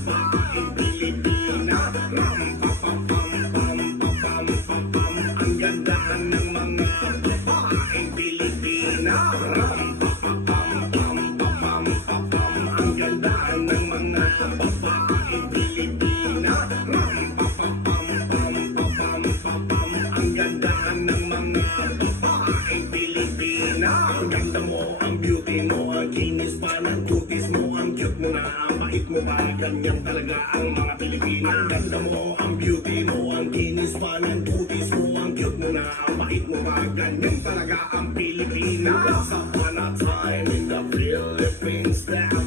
babaeng Pilipina. Ram-pa-pa-pam-pam-pam-pam-pam. Ang ganda ng mga babaeng Pilipina. Ram-pa-pa-pam-pam-pam-pam-pam. Ang ganda ng mga babaeng Pilipina. Ram-pa-pa-pam-pam-pam-pam-pam. Ang ganda ng mga babaeng Pilipina. Ang ganda mo, ang beauty mo, ang kinis pa ng kutis mo, ang cute mo na, ang bait mo ba, ganyan talaga ang mga Pilipina. Ang ganda mo, ang beauty mo, ang kinis pa ng kutis mo, ang cute mo na, ang bait mo ba, ganyan talaga ang Pilipina. Once upon a time in the Philippines, there was